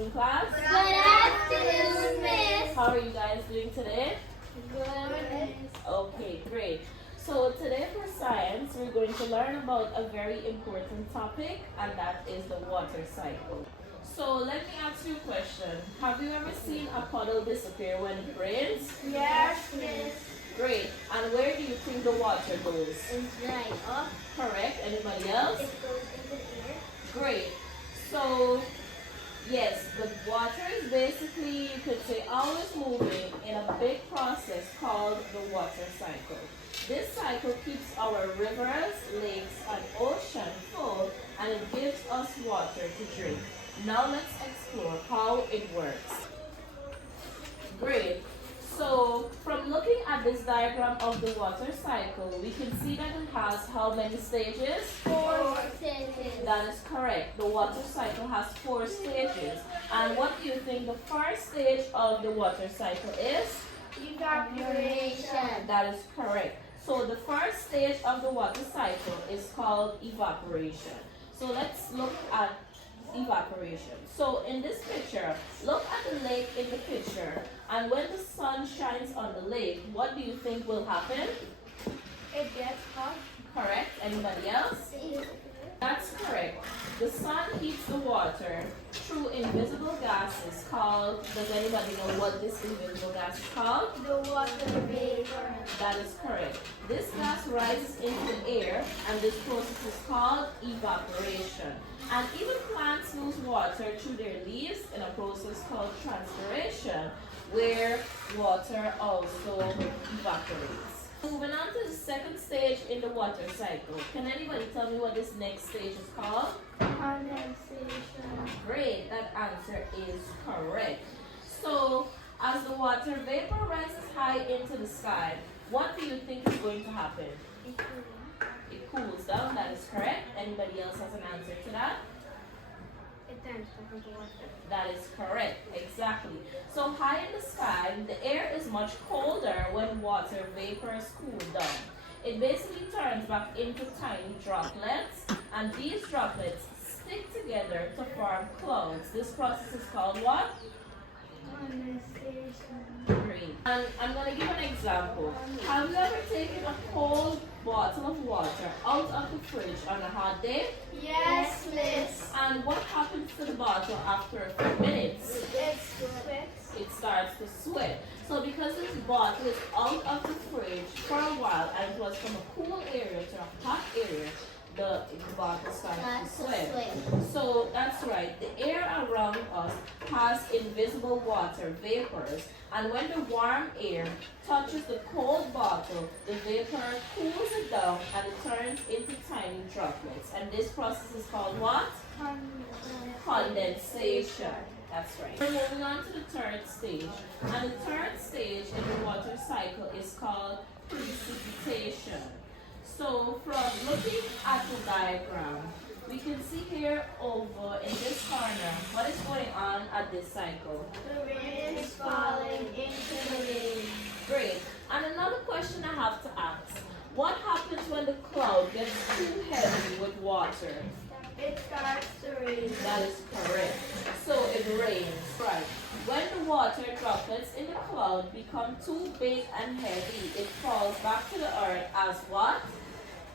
afternoon, class. Good afternoon, Miss. How are you guys doing today? Good. Okay, great. So today for science, we're going to learn about a very important topic, and that is the water cycle. So let me ask you a question. Have you ever seen a puddle disappear when it rains? Yes, Miss. Great. And where do you think the water goes? It's dry up. Correct. Anybody else? It goes into the air. Great. So, yes, the water is basically, you could say, always moving in a big process called the water cycle. This cycle keeps our rivers, lakes, and ocean full, and it gives us water to drink. Now let's explore how it works. Great. So, from looking at this diagram of the water cycle, we can see that it has how many stages? 4 stages. That is correct. The water cycle has 4 stages. And what do you think the first stage of the water cycle is? Evaporation. That is correct. So the first stage of the water cycle is called evaporation. So let's look at evaporation. So in this picture, look at the lake in the picture. And when the sun shines on the lake, what do you think will happen? It gets hot. Correct. Anybody else? That's correct. The sun heats the water through invisible gases called, does anybody know what this invisible gas is called? The water vapor. That is correct. This gas rises into the air and this process is called evaporation. And even plants lose water through their leaves in a process called transpiration, where water also evaporates. Moving on to the second stage in the water cycle. Can anybody tell me what this next stage is called? Condensation. Great, that answer is correct. So, as the water vapor rises high into the sky, what do you think is going to happen? It cools down, that is correct. Anybody else has an answer to that? It turns over to water. That is correct, exactly. So high in the sky, the air is much colder when water vapors cool down. It basically turns back into tiny droplets, and these droplets stick together to form clouds. This process is called what? Condensation. Great. And I'm going to give an example. Have you ever taken a cold bottle of water out of the fridge on a hot day? Yes, Miss. And what happens to the bottle after a few minutes? It sweats. It starts to sweat. So because this bottle is out of the fridge for a while and it was from a cool area to a hot area, the bottle starts to sweat. So that's right. The air around us has invisible water vapors, and when the warm air touches the cold bottle, the vapor cools it down and it turns into tiny droplets. And this process is called what? Condensation. That's right. We're moving on to the third stage. And the third stage in the water cycle is called precipitation. So from looking at the diagram, we can see here over in this corner what is going on at this cycle. The rain is falling into the lake. Great. And another question I have to ask. What happens when the cloud gets too heavy with water? It starts to rain. That is correct. So it rains. Right. When the water droplets in the cloud become too big and heavy, it falls back to the earth as what?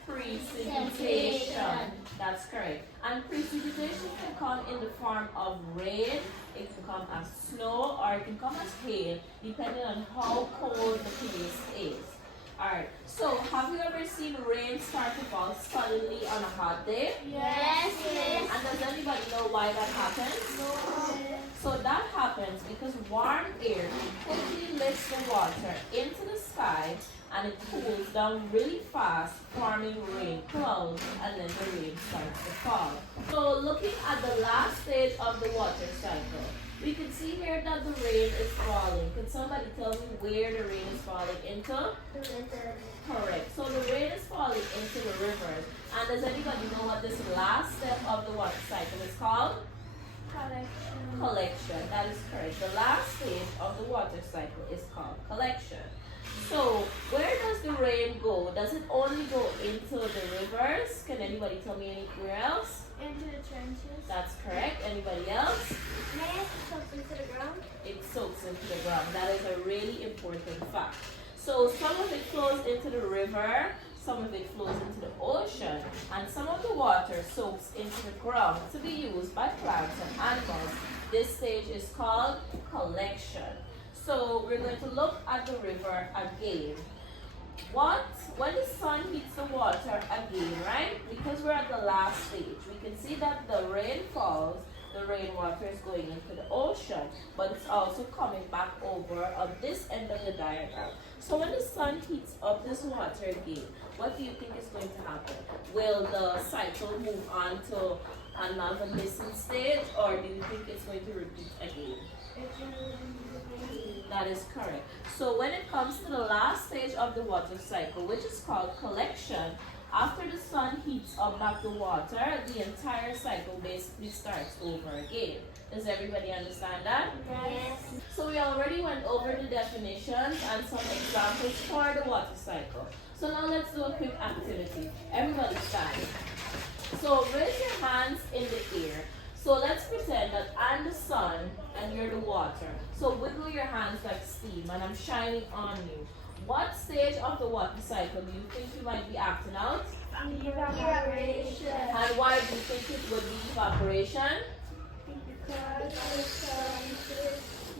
Precipitation. That's correct. And precipitation can come in the form of rain, it can come as snow, or it can come as hail, depending on how cold the place is. Alright, so have you ever seen rain start to fall suddenly on a hot day? Yes, Miss. And does anybody know why that happens? So that happens because warm air quickly lifts the water into the sky and it cools down really fast, forming rain clouds, and then the rain starts to fall. So looking at the last stage of the water cycle, we can see here that the rain is falling. Can somebody tell me where the rain is falling into? Correct. So the rain is falling into the rivers. And does anybody know what this last step of the water cycle is called? Collection. That is correct. The last stage of the water cycle is called collection. So, where does the rain go? Does it only go into the rivers? Can anybody tell me anywhere else? Into the trenches. That's correct. Anybody else? Miss, important fact. So some of it flows into the river, some of it flows into the ocean, and some of the water soaks into the ground to be used by plants and animals. This stage is called collection. So we're going to look at the river again. When the sun hits the water again, right? Because we're at the last stage, we can see that the rain falls, the rainwater is going into the ocean, but it's also coming back over on this end of the diagram. So when the sun heats up this water again, what do you think is going to happen? Will the cycle move on to another missing stage, or do you think it's going to repeat again? That is correct. So when it comes to the last stage of the water cycle, which is called collection, after the sun heats up back the water, the entire cycle basically starts over again. Does everybody understand that? Yes. So we already went over the definitions and some examples for the water cycle. So now let's do a quick activity. Everybody stand. So raise your hands in the air. So let's pretend that I'm the sun and you're the water. So wiggle your hands like steam and I'm shining on you. What stage of the water cycle do you think you might be acting out? Evaporation. And why do you think it would be evaporation?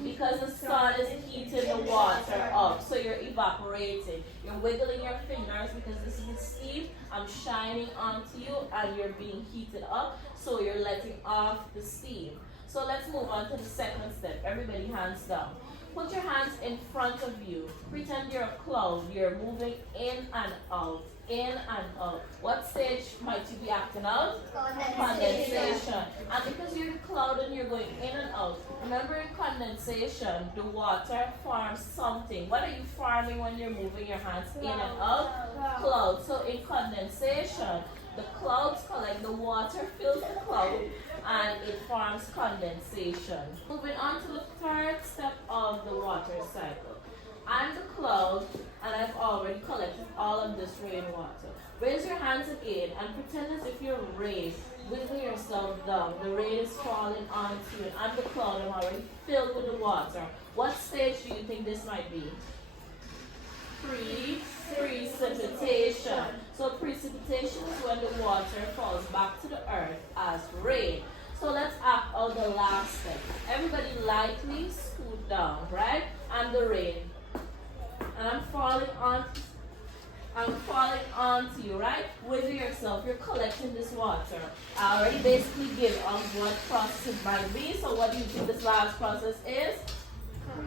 Because the sun is heating the water up, so you're evaporating. You're wiggling your fingers because this is the steam. I'm shining onto you and you're being heated up, so you're letting off the steam. So let's move on to the second step. Everybody hands down. Put your hands in front of you. Pretend you're a cloud. You're moving in and out, in and out. What stage might you be acting out? Condensation. And because you're the cloud and you're going in and out, remember in condensation, the water forms something. What are you forming when you're moving your hands in and out? Clouds. So in condensation, the clouds collect, the water fills the cloud, and it forms condensation. Moving on to the third step of the water cycle. I'm the cloud, and I've already collected all of this rainwater. Raise your hands again and pretend as if you're rain. Wiggle yourself down. The rain is falling onto you, and I'm the cloud, I'm already filled with the water. What stage do you think this might be? Precipitation. So precipitation is when the water falls back to the earth as rain. So let's act out the last step. Everybody lightly scoot down, right? I'm the rain. And I'm falling onto you, right? Wiggle yourself. You're collecting this water. I already basically give what process it might be. So what do you think this last process is?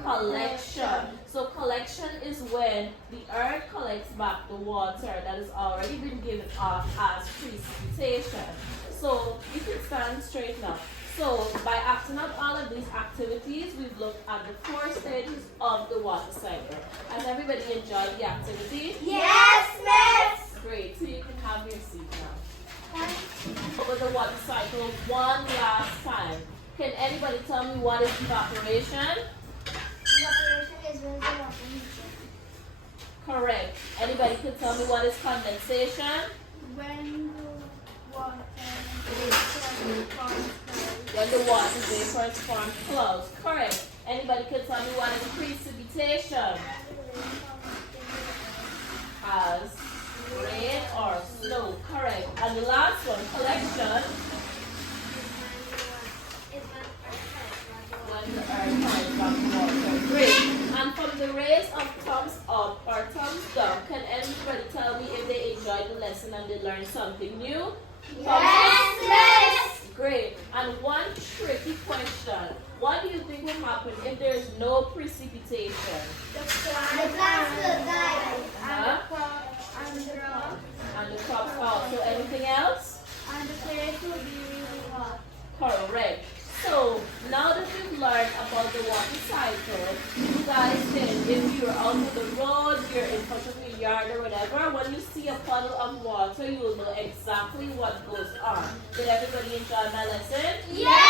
Collection. So collection is when the earth collects back the water that has already been given off as precipitation. So you can stand straight now. So by acting out all of these activities, we've looked at the 4 stages of the water cycle. Has everybody enjoyed the activity? Yes, Miss. Great. So you can have your seat now. Over the water cycle one last time. Can anybody tell me what is evaporation? Evaporation is when the water heats. Correct. Anybody can tell me what is condensation? When the water forms When the water vapors form clouds. Correct. Anybody can tell me what is precipitation? As rain or snow. Correct. And the last one, collection. When the earth collects back water. Great. And from the raise of thumbs up or thumbs down, can anybody tell me if they enjoyed the lesson and they learned something new? Yes, Miss. Great. And one tricky question. What do you think will happen if there is no precipitation? The plants will die. Huh? And the crops out. So anything else? And the place will be really hot. Correct. So now that we've learned about the water cycle, you guys can, if you're out on the road, you're in front of your yard or whatever, when you see a puddle of water, you will know exactly what goes on. Did everybody enjoy my lesson? Yes.